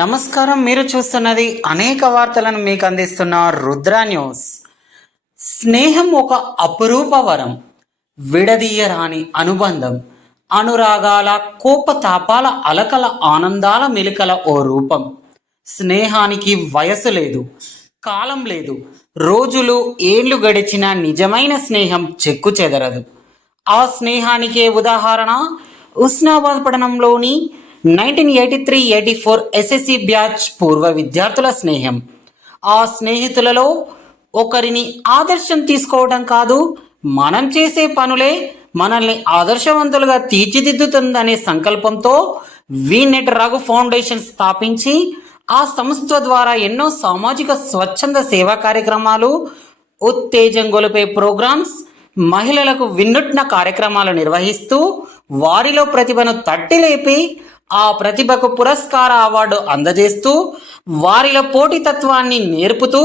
నమస్కారం. మీరు చూస్తున్నది అనేక వార్తలను మీకు అందిస్తున్న రుద్ర న్యూస్. స్నేహం ఒక అపురూప వరం, విడదీయరాని అనుబంధం, అనురాగాల కోపతాపాల అలకల ఆనందాల మెలికల ఓ రూపం. స్నేహానికి వయసు లేదు, కాలం లేదు. రోజులు ఏళ్ళు గడిచిన నిజమైన స్నేహం చెక్కు చెదరదు. ఆ స్నేహానికే ఉదాహరణ ఉస్నాబాద్ పట్టణంలోని 1983-84 ఎస్ఎస్సి బ్యాచ్ పూర్వ విద్యార్థుల స్నేహం. ఆ స్నేహితులలో ఒకరిని ఆదర్శం తీసుకోవడం కాదు, మనం చేసే పనులే మనల్ని ఆదర్శవంతులుగా తీర్చిదిద్దుతుందనే సంకల్పంతో వీనెట్ రఘు ఫౌండేషన్ స్థాపించి ఆ సంస్థ ద్వారా ఎన్నో సామాజిక స్వచ్ఛంద సేవా కార్యక్రమాలు, ఉత్తేజం గొలిపే ప్రోగ్రామ్స్, మహిళలకు వినూత్న కార్యక్రమాలు నిర్వహిస్తూ వారిలో ప్రతిభను తట్టిలేపి ఆ ప్రతిభకు పురస్కార అవార్డు అందజేస్తూ వారిలో పోటీతత్వాన్ని నేర్పుతూ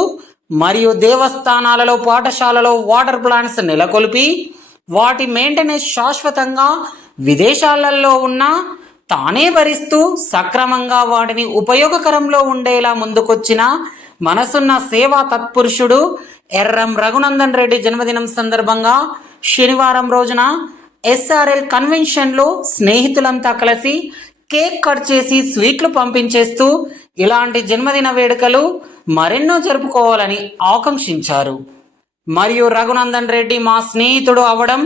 మరియు దేవస్థానాలలో, పాఠశాలలో వాటర్ ప్లాంట్స్ నెలకొల్పి వాటి మెయింటెనెన్స్ శాశ్వతంగా విదేశాలలో ఉన్న తానే భరిస్తూ సక్రమంగా వాటిని ఉపయోగకరంలో ఉండేలా ముందుకొచ్చిన మనసున్న సేవా తత్పురుషుడు ఎర్రం రఘునందన్ రెడ్డి జన్మదినం సందర్భంగా శనివారం రోజున ఎస్ఆర్ఎల్ కన్వెన్షన్లో స్నేహితులంతా కలిసి కేక్ కట్ చేసి స్వీట్లు పంపించేస్తూ ఇలాంటి జన్మదిన వేడుకలు మరెన్నో జరుపుకోవాలని ఆకాంక్షించారు. మరియు రఘునందన్ రెడ్డి మా స్నేహితుడు అవడం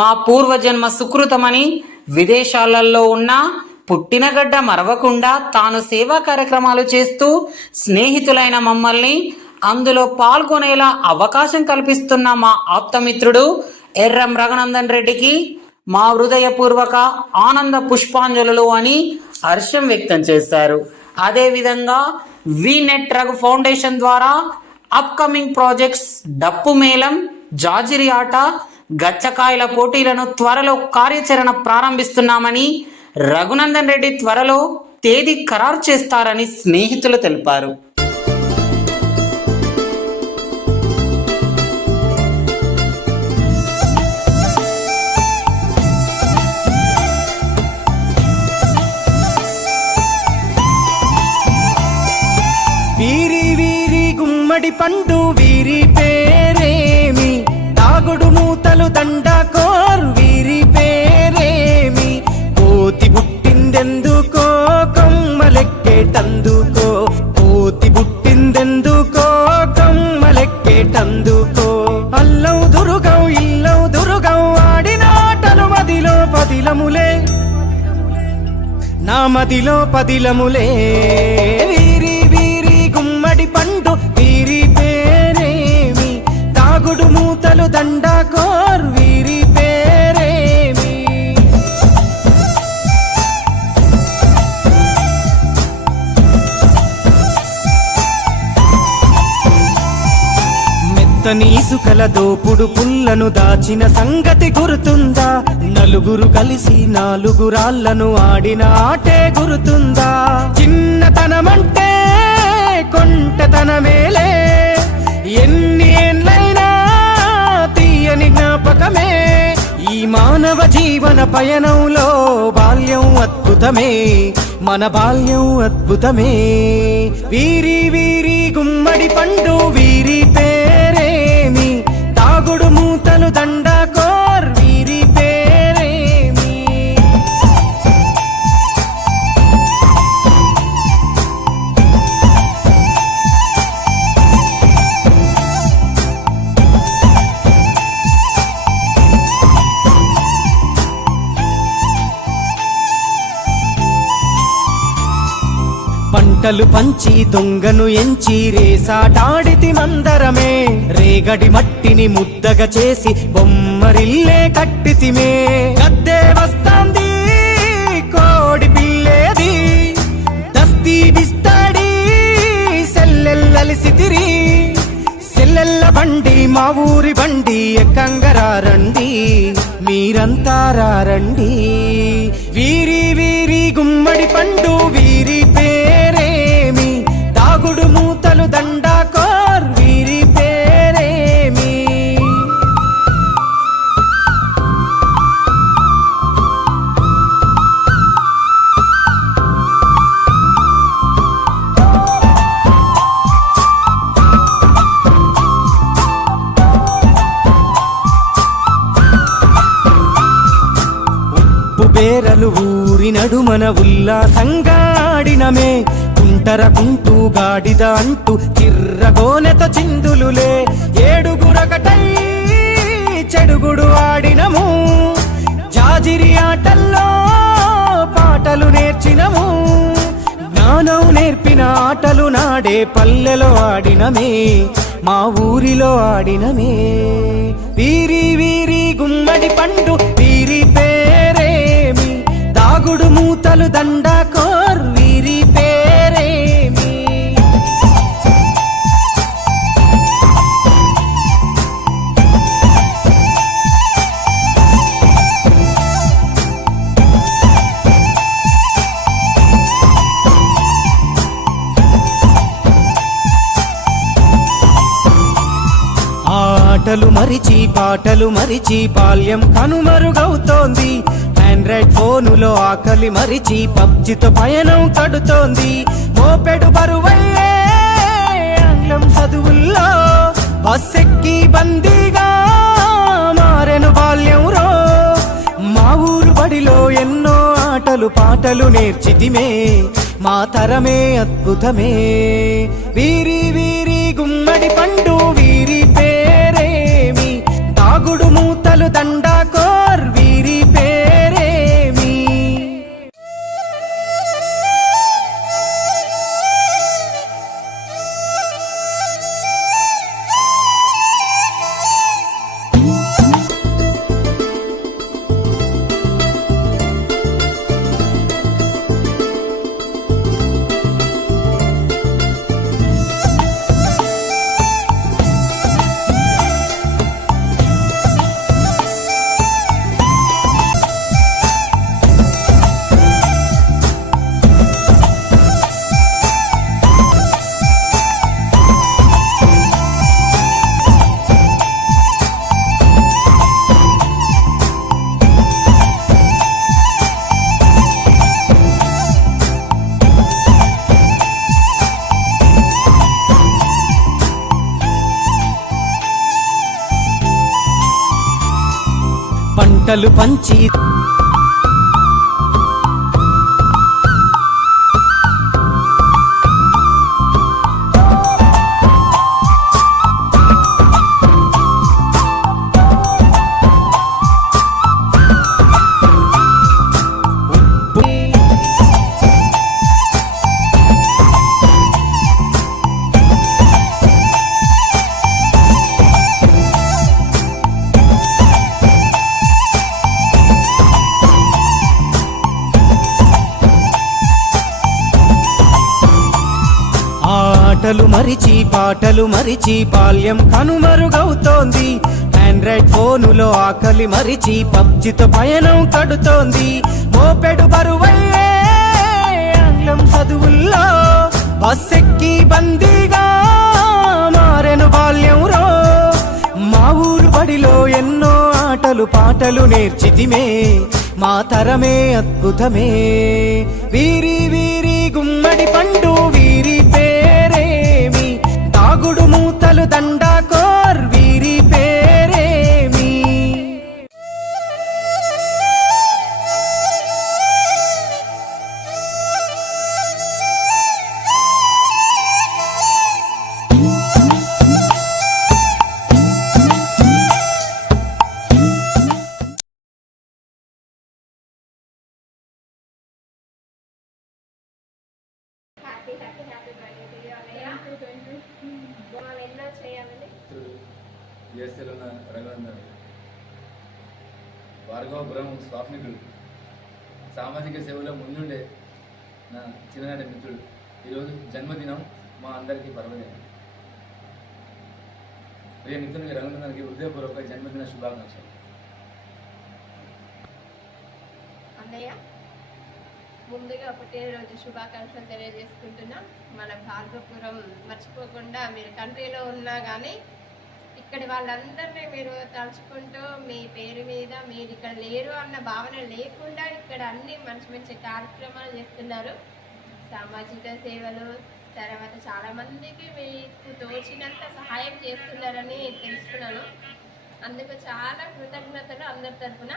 మా పూర్వజన్మ సుకృతమని, విదేశాలలో ఉన్న పుట్టినగడ్డ మరవకుండా తాను సేవా కార్యక్రమాలు చేస్తూ స్నేహితులైన మమ్మల్ని అందులో పాల్గొనేలా అవకాశం కల్పిస్తున్న మా ఆప్తమిత్రుడు ఎర్రం రఘునందన్ రెడ్డికి మా హృదయపూర్వక ఆనంద పుష్పాంజలులు అని హర్షం వ్యక్తం చేశారు. అదేవిధంగా వీనెట్ రఘు ఫౌండేషన్ ద్వారా అప్కమింగ్ ప్రాజెక్ట్స్ డప్పు మేళం, జాజిరి ఆట, గచ్చకాయల పోటీలను త్వరలో కార్యాచరణ ప్రారంభిస్తున్నామని, రఘునందన్ రెడ్డి త్వరలో తేదీ ఖరారు చేస్తారని స్నేహితులు తెలిపారు. వీరి వీరి గుమ్మడి పండు వీరి పేరేమి, తాగుడు మూతలు దండకోర్ వీరి పేరేమి, కోతి పుట్టిందెందుకో కొమ్మలెక్కేటందుకో, కోతి పుట్టిందెందుకో కొమ్మలెక్కేటందుకో, అల్లవు దురుగం ఇల్లవు దురుగం ఆడిన ఆటలు మదిలో పదిలములే, నా మదిలో పదిలములే. వీరి వీరి గుమ్మడి పండు వీరి పేరేమి, తాగుడు మూతలు దండకోర్ వీరి పేరేమి. మెత్తని ఇసుకల దోపుడు పుల్లను దాచిన సంగతి గుర్తుందా, నలుగురు కలిసి నాలుగురాళ్లను ఆడిన ఆటే గుర్తుందా, చిన్నతనమంటే కొంటతనమేలే, ఎన్ని ఏళ్ళైనా తీయని జ్ఞాపకమే, ఈ మానవ జీవన పయనంలో బాల్యం అద్భుతమే, మన బాల్యం అద్భుతమే. వీరి వీరి గుమ్మడి పండు వీరి పేరేమి, తాగుడు మూతలు దండకోర్ వీరి పేరేమి. పంటలు పంచి దొంగను ఎంచి రేసాటాడితి మందరమే, రేగడి మట్టిని ముద్దగా చేసి బొమ్మరిల్లే కట్టితిమే, గద్దే వస్తాంది కోడి పిల్లేది, దస్తీ బిస్తాడి సెల్లెల్లలిసితిరి, సెల్లెల్ల బండి మా ఊరి బండి ఎక్కంగరారండి, మీరంతా రారండి. వీరి వీరి గుమ్మడి పండు వీరి పేరేమి, తాగుడు మూతలు దండకోర్ వీరి పేరేమి. వేరలు ఊరి నడుమన ఉల్లాసంగా ఆడినమే కుంటూ గాడిద అంటూ చిర్రగోనెత చిందులులే ఏడుగురకటై చెడుగుడు ఆడినము జాజిరి ఆటల్లో పాటలు నేర్చినము జ్ఞానం నేర్పిన ఆటలు నాడే పల్లెలో ఆడినమే మా ఊరిలో ఆడినమే వీరి వీరి గుమ్మడి పండు వీరి పేరేమి దాగుడు మూతలు దండాకోర్ వీరి పేరేమి ఆటలు మరిచి పాటలు మరిచి బాల్యం కనుమరుగవుతోంది ఆండ్రాయిడ్ ఫోనులో ఆకలి మరిచి పబ్జితో పయనం కడుతోంది మోపెడు బరువయ్యే ఆంగ్లం చదువుల్లో బస్సెక్కి బందీగా మారెను బాల్యం రో మా ఊరు బడిలో ఎన్నో ఆటలు పాటలు నేర్చితిమే మా తరమే అద్భుతమే వీరి వీరి గుమ్మడి పండు వీరి పేరేమి దాగుడు మూతలు దండాకోర్ వీరి పేరేమి పంటలు పంచి ఆటలు మరిచి పాటలు మరిచి బాల్యం కనుమరుగవుతోంది ఆండ్రాయిడ్ ఫోనులో ఆకలి మరిచి పబ్జితో పయనం కడుతోంది మోపెడు బరువయ్యే ఆంగ్లం చదువుల్లో బస్సెక్కి బందీగా మారెను బాల్యం రో మా ఊరు బడిలో ఎన్నో ఆటలు పాటలు నేర్చితిమే మా తరమే అద్భుతమే వీరి వీరి గుమ్మడి పండు వీరి పేరేమి దాగుడు మూతలు దండాకోర్ వీరి పేరేమి హ్యాపీ బర్త్డే టు యు అన్నయ్య. మనం ఎన్నో చేయాలని యుఎస్ఏలో ఉన్న రఘునందన్ భార్గవపురం స్వాప్నికుడు సామాజిక సేవలో ముందుండే నా చిన్ననాటి మిత్రుడు ఈరోజు జన్మదినం మా అందరికీ పర్వదినం. ప్రియ మిత్రునికి రఘునందన్కి హృదయపూర్వక జన్మదిన శుభాకాంక్షలు. అన్నయ్య ముందుగా పుట్టినరోజు శుభాకాంక్షలు తెలియజేసుకుంటున్నా. మన భార్గవపురం మర్చిపోకుండా మీరు కంట్రీలో ఉన్నా కానీ ఇక్కడి వాళ్ళందరినీ మీరు తలుచుకుంటూ మీ పేరు మీద మీరు ఇక్కడ లేరు అన్న భావన లేకుండా ఇక్కడ అన్ని మంచి మంచి కార్యక్రమాలు చేస్తున్నారు. సామాజిక సేవలు తర్వాత చాలామందికి మీకు తోచినంత సహాయం చేస్తున్నారని తెలుసుకున్నాను. అందుకు చాలా కృతజ్ఞతలు అందరి తరఫున.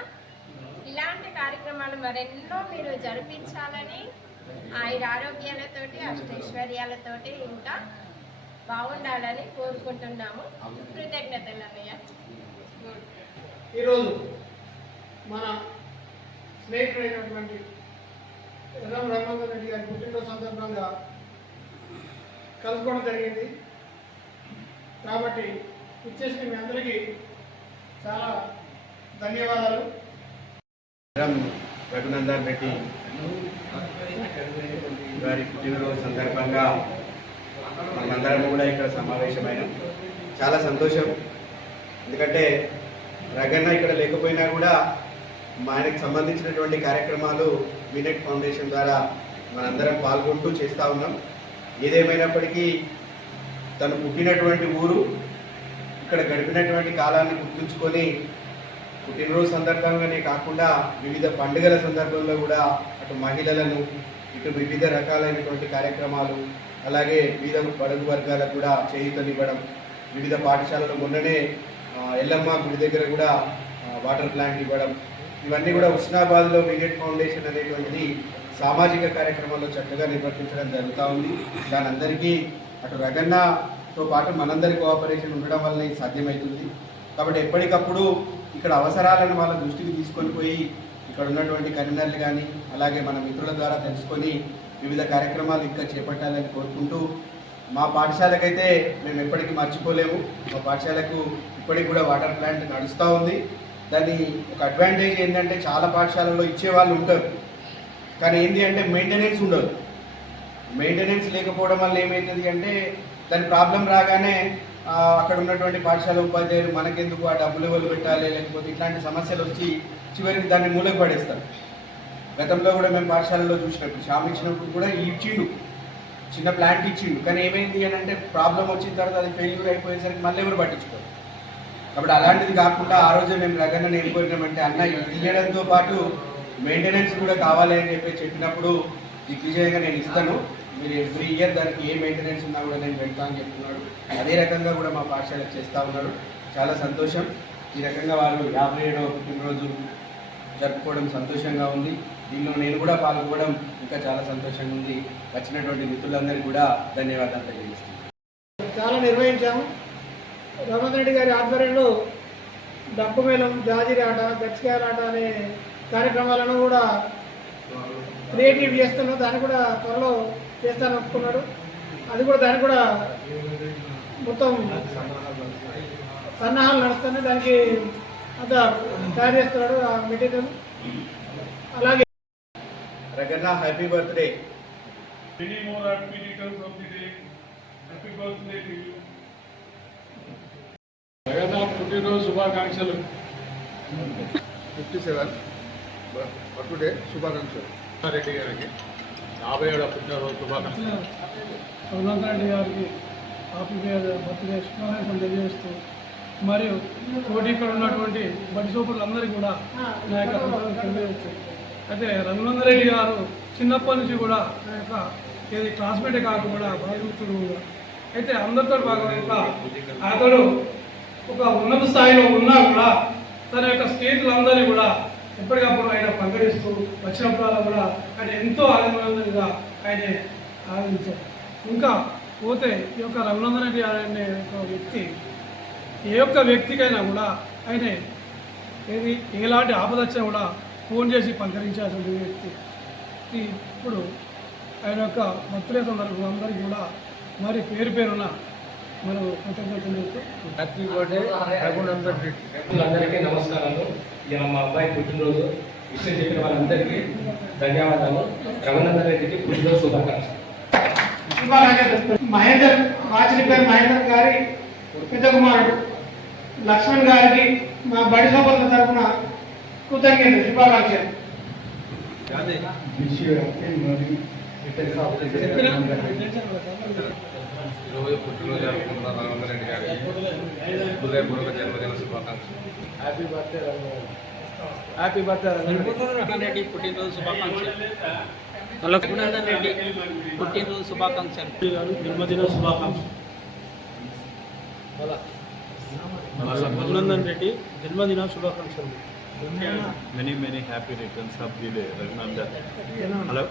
ఇలాంటి కార్యక్రమాలు మరెన్నో మీరు జరిపించాలని ఆరోగ్యాలతోటి అష్టైశ్వర్యాలతోటి ఇంకా బాగుండాలని కోరుకుంటున్నాము. కృతజ్ఞతలు అన్నయ్య. ఈరోజు మన స్నేహితుడైనటువంటి ఎర్రం రామచంద్ర రెడ్డి గారి పుట్టినరోజు సందర్భంగా కలుసుకోవడం జరిగింది. కాబట్టి ఇచ్చేసిన మీ అందరికీ చాలా ధన్యవాదాలు. రఘునందన్ రెడ్డి గారి పుట్టినరోజు సందర్భంగా మనమందరం కూడా ఇక్కడ సమావేశమైనాం. చాలా సంతోషం. ఎందుకంటే రగన్న ఇక్కడ లేకపోయినా కూడా ఆయనకు సంబంధించినటువంటి కార్యక్రమాలు వినెట్ ఫౌండేషన్ ద్వారా మనందరం పాల్గొంటూ చేస్తూ ఉన్నాం. ఏదేమైనప్పటికీ తను పుట్టినటువంటి ఊరు, ఇక్కడ గడిపినటువంటి కాలాన్ని గుర్తుంచుకొని పుట్టినరోజు సందర్భంగానే కాకుండా వివిధ పండుగల సందర్భంలో కూడా అటు మహిళలను ఇటు వివిధ రకాలైనటువంటి కార్యక్రమాలు, అలాగే వివిధ బడుగు వర్గాలకు కూడా చేయూతనివ్వడం, వివిధ పాఠశాలలు మొన్ననే ఎల్లమ్మ గుడి దగ్గర కూడా వాటర్ ప్లాంట్ ఇవ్వడం, ఇవన్నీ కూడా హుస్నాబాద్లో వినెట్ ఫౌండేషన్ అనేటువంటిది సామాజిక కార్యక్రమాల్లో చక్కగా నిర్వర్తించడం జరుగుతూ ఉంది. దాని అందరికీ అటు రగన్నతో పాటు మనందరి కోఆపరేషన్ ఉండడం వల్ల ఇది సాధ్యమవుతుంది. కాబట్టి ఎప్పటికప్పుడు ఇక్కడ అవసరాలను వాళ్ళ దృష్టికి తీసుకొని పోయి ఇక్కడ ఉన్నటువంటి కన్వీనర్లు కానీ అలాగే మన మిత్రుల ద్వారా తెలుసుకొని వివిధ కార్యక్రమాలు ఇంకా చేపట్టాలని కోరుకుంటూ, మా పాఠశాలకైతే మేము ఎప్పటికీ మర్చిపోలేము. మా పాఠశాలకు ఇప్పటికి కూడా వాటర్ ప్లాంట్ నడుస్తూ ఉంది. దాన్ని ఒక అడ్వాంటేజ్ ఏంటంటే చాలా పాఠశాలల్లో ఇచ్చేవాళ్ళు ఉంటారు, కానీ ఏంటి అంటే మెయింటెనెన్స్ ఉండదు. మెయింటెనెన్స్ లేకపోవడం వల్ల ఏమవుతుంది అంటే దాని ప్రాబ్లం రాగానే అక్కడ ఉన్నటువంటి పాఠశాల ఉపాధ్యాయులు మనకెందుకు ఆ డబ్బులు ఎవరు పెట్టాలి, లేకపోతే ఇట్లాంటి సమస్యలు వచ్చి చివరికి దాన్ని మూలకు పడేస్తారు. గతంలో కూడా మేము పాఠశాలలో చూసినప్పుడు షామ్ ఇచ్చినప్పుడు కూడా ఇచ్చిండు, చిన్న ప్లాంట్ ఇచ్చిండు, కానీ ఏమైంది అని అంటే ప్రాబ్లం వచ్చిన తర్వాత అది ఫెయిల్యూర్ అయిపోయేసరికి మళ్ళీ ఎవరు పట్టించుకోరు. కాబట్టి అలాంటిది కాకుండా ఆ రోజే మేము రగన్నని ఏం కోరినామంటే, అన్న ఇవ్వడంతో పాటు మెయింటెనెన్స్ కూడా కావాలి అని చెప్పినప్పుడు దిగ్విజయంగా నేను ఇస్తాను, మీరు ఎవ్రీ ఇయర్ దానికి ఏ మెయింటెనెన్స్ ఉన్నా కూడా నేను పెడతా అని చెప్తున్నాడు. అదే రకంగా కూడా మా పాఠశాలకు చేస్తూ ఉన్నాడు. చాలా సంతోషం. ఈ రకంగా వారు 57వ పుట్టినరోజు జరుపుకోవడం సంతోషంగా ఉంది. దీనిలో నేను కూడా పాల్గొనడం ఇంకా చాలా సంతోషంగా ఉంది. వచ్చినటువంటి మిత్రులందరికీ కూడా ధన్యవాదాలు తెలియజేస్తున్నాను. చాలా నిర్వహించాము. రమణ రెడ్డి గారి ఆధ్వర్యంలో డప్పు మేళం, జాజిరి ఆట, గచ్చికాయల ఆట అనే కార్యక్రమాలను కూడా క్రియేటివ్ చేస్తున్నాం. దాన్ని కూడా త్వరలో చేస్తాను ఒప్పుకున్నాడు. అది కూడా దానికి కూడా మొత్తం సన్నాహాలు నడుస్తున్నాయి. దానికి అంతా తయారు చేస్తున్నాడు ఆ మెటీరియల్. అలాగే Raganna happy birthday. Many more happy returns of the day. Happy birthday to you. Jagannath పుట్టినరోజు శుభాకాంక్షలు. 57 బర్త్డే శుభాకాంక్షలు. రెడ్డి గారికి 57వ పుట్టినరోజు శుభాకాంక్షలు. రఘునందన్ రెడ్డి గారికి హ్యాపీ బర్త్డే శుభాకాంక్షలు తెలియజేస్తూ, మరియు తోటి ఇక్కడ ఉన్నటువంటి బడి సోపులందరికీ కూడా నా యొక్క కృతజ్ఞతలు తెలియజేస్తూ, అయితే రఘునందన్ రెడ్డి గారు చిన్నప్పటి నుంచి కూడా నా యొక్క ఏది క్లాస్మేటే కాకుండా బాధితుడు కూడా అయితే అందరితో భాగంగా అతడు ఒక ఉన్నత స్థాయిలో ఉన్నా కూడా తన యొక్క స్నేహితులందరినీ కూడా ఎప్పటికప్పుడు ఆయన పలకరిస్తూ వచ్చినప్పుడు కూడా ఆయన ఎంతో ఆనందంగా ఆయన ఆనందించారు. ఇంకా పోతే ఈ యొక్క రఘునందన్ రెడ్డి అనే ఒక వ్యక్తి ఏ ఒక్క వ్యక్తికైనా కూడా ఆయన ఏది ఎలాంటి ఆపదొచ్చినా కూడా ఫోన్ చేసి పలకరించాల్సిన వ్యక్తి. ఇప్పుడు ఆయన యొక్క బర్త్డే సందర్భంగా అందరికీ కూడా మరి పేరు పేరున మనం కృతజ్ఞతలు. Happy birthday Raghunandan Reddy. అందరికీ నమస్కారాలు. ఇలా మా అబ్బాయి పుట్టినరోజు విషయం చెప్పిన వాళ్ళందరికీ ధన్యవాదాలు. రఘునందన్ రెడ్డికి పుట్టినరోజు శుభాకాంక్షలు. మహేందర్ మాచిలిపేరు మహేందర్ గారి పెద్ద కుమారుడు లక్ష్మణ్ గారికి మా బడి సోపతుల తరఫున కృతజ్ఞతలు, శుభాకాంక్షలు. ఈరోజు పుట్టినరోజు జరుపుకుంటున్న రఘునందన్ రెడ్డి గారికి హృదయపూర్వక జన్మదిన శుభాకాంక్షలు. Happy birthday happy birthday Raghunandan Reddy పుట్టినరోజు శుభాకాంక్షలు. రఘునందన్ రెడ్డి పుట్టినరోజు శుభాకాంక్షలు. జన్మదిన శుభాకాంక్షలు. రఘునందన్ రెడ్డి జన్మదిన శుభాకాంక్షలు. Many happy returns of the day, Raghunandan. Hello?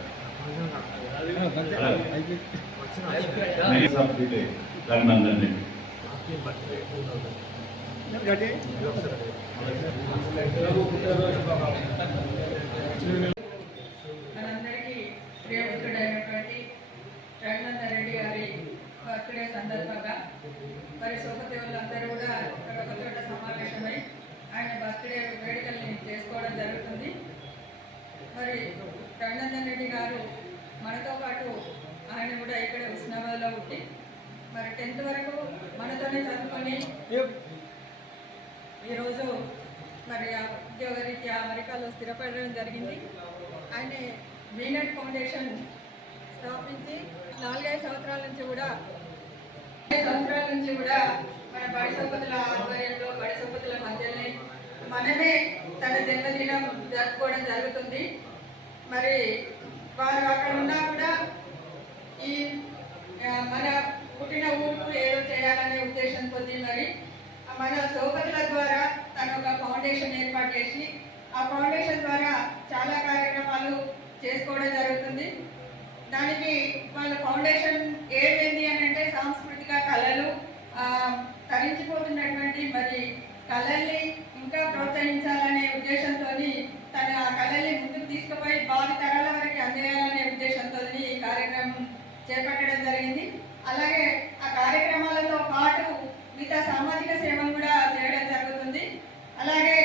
Many of the day, Raghunandan. మనందరికీ ప్రియపుత్రుడైనటువంటి రఘునందన్ రెడ్డి గారి బర్త్డే సందర్భంగా మరి సోపదేవులందరూ కూడా ఒక చోట సమావేశమై ఆయన బర్త్డే వేడుకల్ని చేసుకోవడం జరుగుతుంది. మరి రఘునందన్ రెడ్డి గారు మనతో పాటు ఆయన కూడా ఇక్కడ ఉస్నాబాద్లో ఉండి మరి 10th వరకు మనతోనే చదువుకొని ఈరోజు మరి ఉద్యోగరీత్యా అమెరికాలో స్థిరపడడం జరిగింది. ఆయన వీనట్ ఫౌండేషన్ స్థాపించి 4-5 సంవత్సరాల నుంచి కూడా మన బడి సంపదల ఆధ్వర్యంలో బడి సంపదల మధ్యనే మనమే తన జన్మదినం జరుపుకోవడం జరుగుతుంది. మరి వారు అక్కడ ఉన్నా కూడా ఈ మన పుట్టిన ఊరు ఏదో చేయాలనే ఉద్దేశంతో మరి మన సోపతుల ద్వారా తన ఒక ఫౌండేషన్ ఏర్పాటు చేసి ఆ ఫౌండేషన్ ద్వారా చాలా కార్యక్రమాలు చేసుకోవడం జరుగుతుంది. దానికి వాళ్ళ ఫౌండేషన్ ఏమైంది అని అంటే సాంస్కృతిక కళలు తరించిపోతున్నటువంటి మరి కళల్ని ఇంకా ప్రోత్సహించాలనే ఉద్దేశంతో తన ఆ కళల్ని ముందుకు తీసుకుపోయి భావి తరాల వరకు అందేయాలనే ఉద్దేశంతో ఈ కార్యక్రమం చేపట్టడం జరిగింది. అలాగే ఆ కార్యక్రమాలతో పాటు మిగతా సామాజిక సేవను కూడా చేయడం జరుగుతుంది. అలాగే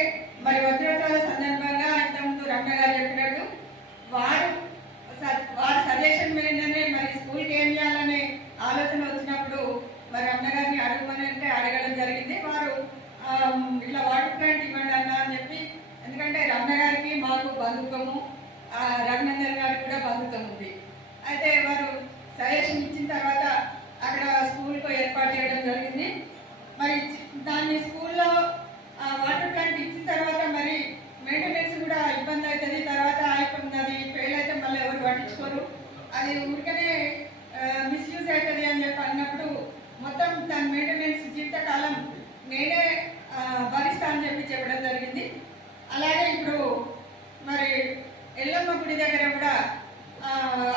మరి వజ్రోత్సవాల సందర్భంగా ఇంతకుముందు రమణ గారు చెప్పినట్టు వారి సజెషన్ మీదనే మరి స్కూల్కి ఏం చేయాలనే ఆలోచన వచ్చినప్పుడు మరి రమణ గారిని అడగడం జరిగింది. వారు ఇట్లా వాటర్ ప్లాంట్ ఇవ్వండి అన్న అని చెప్పి, ఎందుకంటే రమణ గారికి మాకు బంధుత్వము, రఘునందన్ గారికి కూడా బంధుత్వం ఉంది. అయితే వారు సజెషన్ ఇచ్చిన తర్వాత అక్కడ స్కూల్కు ఏర్పాటు చేయడం జరిగింది. మరి దాన్ని స్కూల్లో వాటర్ ప్లాంట్ ఇచ్చిన తర్వాత మరి మెయింటెనెన్స్ కూడా ఇబ్బంది అవుతుంది. తర్వాత అయిపోతుంది, ఫెయిల్ అయితే మళ్ళీ ఎవరు పట్టించుకోరు, అది ఊరికనే మిస్యూజ్ అవుతుంది అని చెప్పి అన్నప్పుడు మొత్తం తన మెయింటెనెన్స్ జీవితకాలం నేనే భరిస్తా అని చెప్పడం జరిగింది. అలాగే ఇప్పుడు మరి ఎల్లమ్మ గుడి దగ్గర కూడా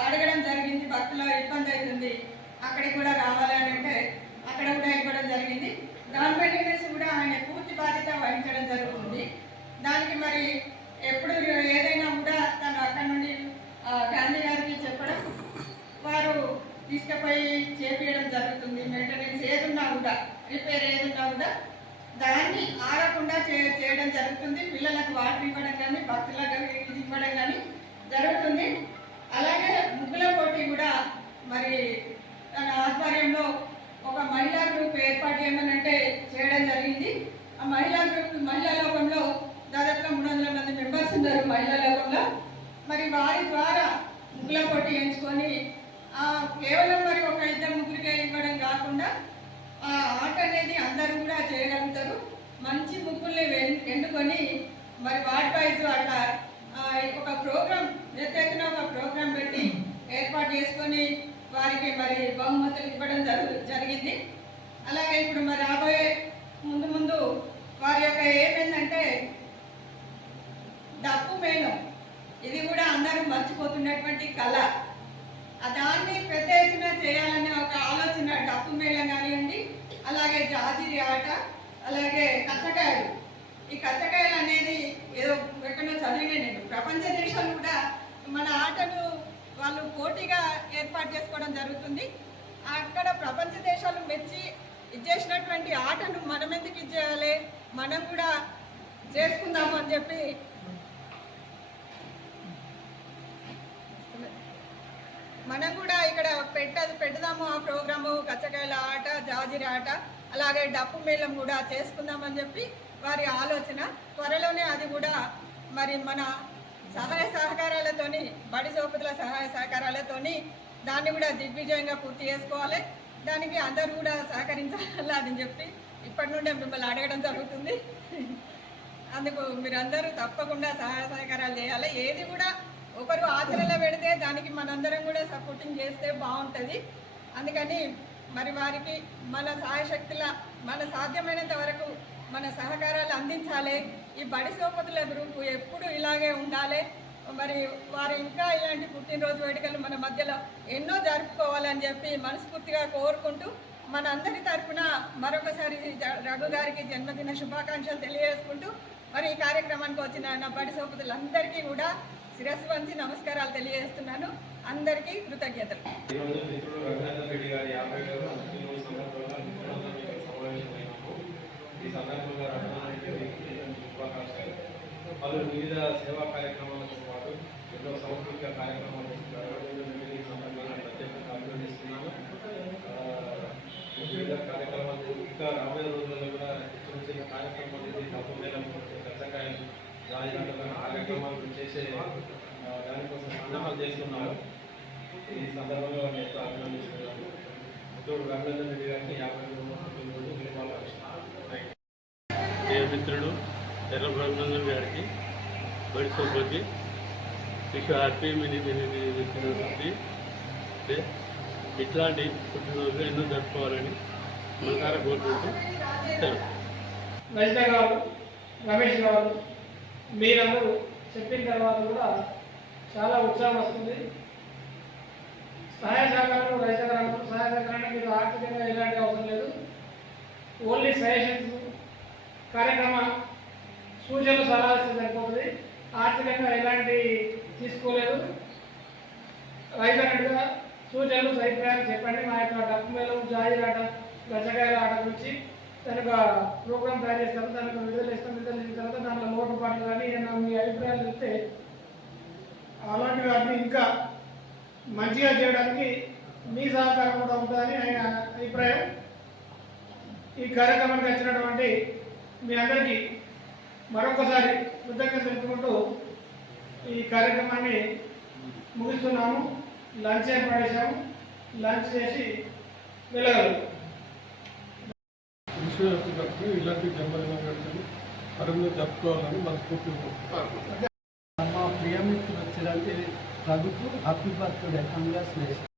అడగడం జరిగింది, భక్తుల ఇబ్బంది అవుతుంది, అక్కడికి కూడా రావాలని అంటే అక్కడ కూడా ఇవ్వడం జరిగింది. దాని మెయింటెనెన్స్ కూడా ఆయన పూర్తి బాధ్యత వహించడం జరుగుతుంది. దానికి మరి ఎప్పుడు ఏదైనా కూడా తను అక్కడ నుండి గాంధీ గారికి చెప్పడం, వారు తీసుకుపోయి చేపించడం జరుగుతుంది. మెయింటెనెన్స్ ఏదున్నా కూడా, రిపేర్ ఏదున్నా కూడా దాన్ని ఆగకుండా చేయడం జరుగుతుంది. పిల్లలకు వాటర్ ఇవ్వడం కానీ భక్తులకు ఇవ్వడం కానీ జరుగుతుంది. అలాగే ముగ్గుల పోటీ కూడా మరి తన ఆధ్వర్యంలో ఒక మహిళా గ్రూప్ ఏర్పాటు చేయమనంటే చేయడం జరిగింది. ఆ మహిళా లోకంలో దాదాపుగా 300 మంది మెంబర్స్ ఉన్నారు మహిళా లోకంలో. మరి వారి ద్వారా ముగ్గుల పోటీ ఎంచుకొని కేవలం మరి ఒక 2-3కే ఇవ్వడం కాకుండా ఆ ఆట అనేది అందరూ కూడా చేయగలుగుతారు. మంచి ముగ్గుల్ని ఎన్నుకొని మరి వార్డ్ వైజ్ అట్లా ఒక ప్రోగ్రాం ఎత్తెత్తున ఒక ప్రోగ్రాం పెట్టి ఏర్పాటు చేసుకొని వారికి మరి బహుమతులు ఇవ్వడం జరిగింది. అలాగే ఇప్పుడు మరి రాబోయే ముందు వారి యొక్క ఏమైందంటే డప్పు మేళం, ఇది కూడా అందరూ మర్చిపోతున్నటువంటి కళ. దాన్ని పెద్ద ఎత్తున చేయాలనే ఒక ఆలోచన, డప్పు మేళం కానివ్వండి, అలాగే జాజిరి ఆట, అలాగే కచ్చకాయలు. ఈ కచ్చకాయలు అనేది ఏదో ఎక్కడో చదివినే నేను, ప్రపంచ దేశాలు కూడా మన ఆటను వాళ్ళు పోటీగా ఏర్పాటు చేసుకోవడం జరుగుతుంది. అక్కడ ప్రపంచ దేశాలు మెచ్చి ఇచ్చేసినటువంటి ఆటను మనం ఎందుకు ఇచ్చేయాలి, మనం కూడా చేసుకుందాము అని చెప్పి మనం కూడా ఇక్కడ పెడదాము ఆ ప్రోగ్రాము. కచ్చకాయల ఆట, జాజిరి ఆట, అలాగే డప్పు మేళం కూడా చేసుకుందామని చెప్పి వారి ఆలోచన. త్వరలోనే అది కూడా మరి మన సహాయ సహకారాలతోని, బడి సోపతుల సహాయ సహకారాలతోని దాన్ని కూడా దిగ్విజయంగా పూర్తి చేసుకోవాలి. దానికి అందరూ కూడా సహకరించాలని చెప్పి ఇప్పటి నుండే మిమ్మల్ని అడగడం జరుగుతుంది. అందుకు మీరందరూ తప్పకుండా సహాయ సహకారాలు చేయాలి. ఏది కూడా ఒకరు ఆచరణలో పెడితే దానికి మనందరం కూడా సపోర్టింగ్ చేస్తే బాగుంటుంది. అందుకని మరి వారికి మన సాయశక్తుల మన సాధ్యమైనంత వరకు మన సహకారాలు అందించాలి. ఈ బడి సోపతుల గ్రూపు ఎప్పుడు ఇలాగే ఉండాలి. మరి వారు ఇంకా ఇలాంటి పుట్టినరోజు వేడుకలు మన మధ్యలో ఎన్నో జరుపుకోవాలని చెప్పి మనస్ఫూర్తిగా కోరుకుంటూ మన అందరి తరఫున మరొకసారి రఘు గారికి జన్మదిన శుభాకాంక్షలు తెలియజేసుకుంటూ మరి ఈ కార్యక్రమానికి వచ్చిన నా బడి సోపతులందరికీ కూడా శిరస్సు వంచి నమస్కారాలు తెలియజేస్తున్నాను. అందరికీ కృతజ్ఞతలు. వాళ్ళు వివిధ సేవా కార్యక్రమాలతో పాటు ఎన్నో సాంస్కృతిక కార్యక్రమాలు చేస్తున్నారు. ఈ సందర్భంగా ప్రత్యేకంగా అభినందిస్తున్నాను. వివిధ కార్యక్రమాలు ఇంకా రాబోయే రోజుల్లో కూడా చిన్న చిన్న కార్యక్రమాలు కచ్చకాయలు రాజధాని కార్యక్రమాలు చేసే దానికోసం సన్నాహాలు చేస్తున్నారు. ఈ సందర్భంగా నేను అభినందిస్తున్నాను. ముఖ్యుడు రఘునందన్ రెడ్డి గారికి 50 మిత్రుడు ఎర్ర రఘునందన్ గారికి బడి సోపతి మీకు హ్యాపీ ఇట్లాంటి పుట్టినరోజు ఎన్నో జరుపుకోవాలని మనసారా కోరుకుంటూ రజిత గారు, రమేష్ గారు మీరందరూ చెప్పిన తర్వాత కూడా చాలా ఉత్సాహం వస్తుంది. సహాయ సహకారంలో రజిత గారు సహాయ సహకారానికి మీరు ఆర్థికంగా ఎలాంటి అవసరం లేదు. ఓన్లీ సజెషన్స్ కార్యక్రమ సూచనలు సలహాలు సరిపోతుంది. ఆర్థికంగా ఎలాంటి తీసుకోలేదు. రైతున్నట్టుగా సూచనలు అభిప్రాయాలు చెప్పండి. మా యొక్క డబ్బు మేళం జాయిరాట గచ్చకాయల ఆట గురించి దానికి ఒక ప్రోగ్రామ్ తయారు చేస్తాము. దానికి విడుదల ఇచ్చిన తర్వాత దాంట్లో లోటుపాట్లు కానీ మీ అభిప్రాయాలు చెప్తే అలాంటి వాటిని ఇంకా మంచిగా చేయడానికి మీ సహకారం కూడా ఉంటుందని ఆయన అభిప్రాయం. ఈ కార్యక్రమానికి వచ్చినటువంటి మీ అందరికీ మరొకసారి కృతజ్ఞతలు తెలుపుకుంటూ ఈ కార్యక్రమాన్ని ముగిస్తున్నాము. లంచ్ ఏర్పడేసాము. లంచ్ చేసి వెళ్ళగలరు. విశ్వవ్యాప్తంగా ఇలాంటి జన్మదిన వేడుకలు మరింత జరుపుకోవాలని మనస్ఫూర్తిగా మా ప్రియమిత్రులు వచ్చేదానికి రఘుకు హ్యాపీ బర్త్డే కంగ్రాచులేషన్.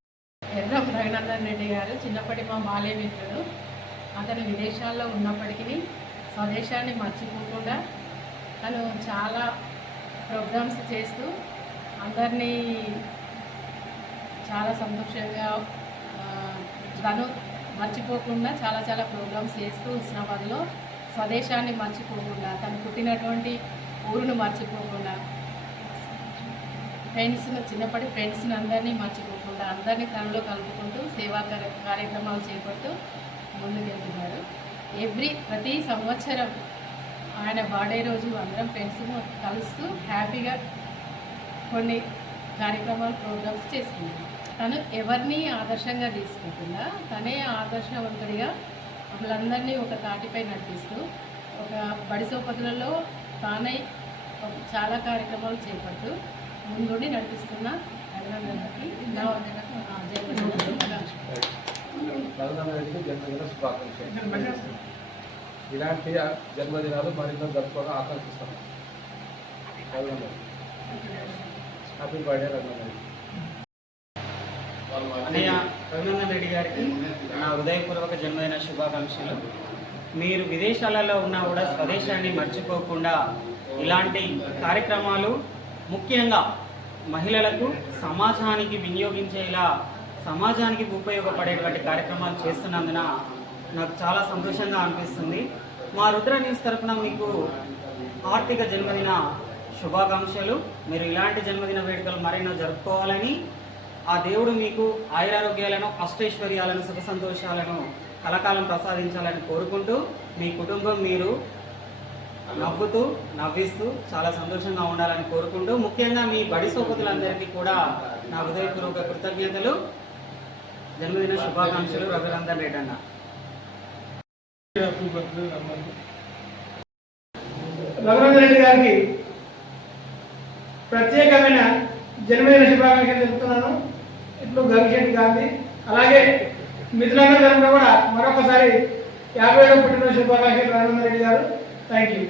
ఎర్ర రఘునందన్ రెడ్డి గారు చిన్నప్పటి మా బాల్య మిత్రుడు. అతను విదేశాల్లో ఉన్నప్పటికీ స్వదేశాన్ని మర్చిపోకుండా తను చాలా ప్రోగ్రామ్స్ చేస్తూ అందరినీ చాలా సంతోషంగా తను మర్చిపోకుండా చాలా ప్రోగ్రామ్స్ చేస్తూ హుస్నాబాద్లో స్వదేశాన్ని మర్చిపోకుండా తను పుట్టినటువంటి ఊరును మర్చిపోకుండా చిన్నప్పటి ఫ్రెండ్స్ని అందరినీ మర్చిపోకుండా అందరినీ తనలో కలుపుకుంటూ సేవా కార్యక్రమాలు చేపడుతూ ముందుకెళ్తున్నారు. ప్రతి సంవత్సరం ఆయన బర్త్డే రోజు అందరం ఫ్రెండ్స్ కలుస్తూ హ్యాపీగా కొన్ని కార్యక్రమాలు ప్రోగ్రామ్స్ చేసుకుంటాం. తను ఎవరిని ఆదర్శంగా తీసుకుంటుందా తనే ఆదర్శవంతుడిగా వాళ్ళందరినీ ఒక తాటిపై నడిపిస్తూ ఒక బడి సోపతులలో తానే చాలా కార్యక్రమాలు చేపడుతూ ముందుండి నడిపిస్తున్న రఘునందన్కి జన్మదిన శుభాకాంక్షలు. ఇలాంటి జన్మదినాలు మరింత జరుపుకోవడం ఆకాంక్షిస్తున్నాం. Happy birthday Raghunandan. అన్నయ్య రఘునందన్ రెడ్డి గారికి నా హృదయపూర్వక జన్మదిన శుభాకాంక్షలు. మీరు విదేశాలలో ఉన్నా కూడా స్వదేశాన్ని మర్చిపోకుండా ఇలాంటి కార్యక్రమాలు ముఖ్యంగా మహిళలకు సమాజానికి వినియోగించేలా సమాజానికి ఉపయోగపడేటువంటి కార్యక్రమాలు చేస్తున్నందున నాకు చాలా సంతోషంగా అనిపిస్తుంది. మా రుద్ర న్యూస్ తరఫున మీకు ఆర్థిక జన్మదిన శుభాకాంక్షలు. మీరు ఇలాంటి జన్మదిన వేడుకలు మరెన్నో జరుపుకోవాలని ఆ దేవుడు మీకు ఆయురారోగ్యాలను అష్టైశ్వర్యాలను సుఖ సంతోషాలను కలకాలం ప్రసాదించాలని కోరుకుంటూ మీ కుటుంబం మీరు నవ్వుతూ నవ్విస్తూ చాలా సంతోషంగా ఉండాలని కోరుకుంటూ ముఖ్యంగా మీ బడి సోపతులందరికీ కూడా నా హృదయపూర్వక కృతజ్ఞతలు, జన్మదిన శుభాకాంక్షలు. రఘునందన్ రెడ్డి అన్న. రఘునందన్ రెడ్డి గారికి ప్రత్యేకమైన జన్మదిన శుభాకాంక్షలు తెలుపుతున్నాను. ఇప్పుడు గంగిశెట్టి గాంధీ అలాగే మిత్రులందరి తరఫున కూడా మరొకసారి 57వ పుట్టినరోజు శుభాకాంక్షలు రఘునందన్ రెడ్డి గారు. Thank you.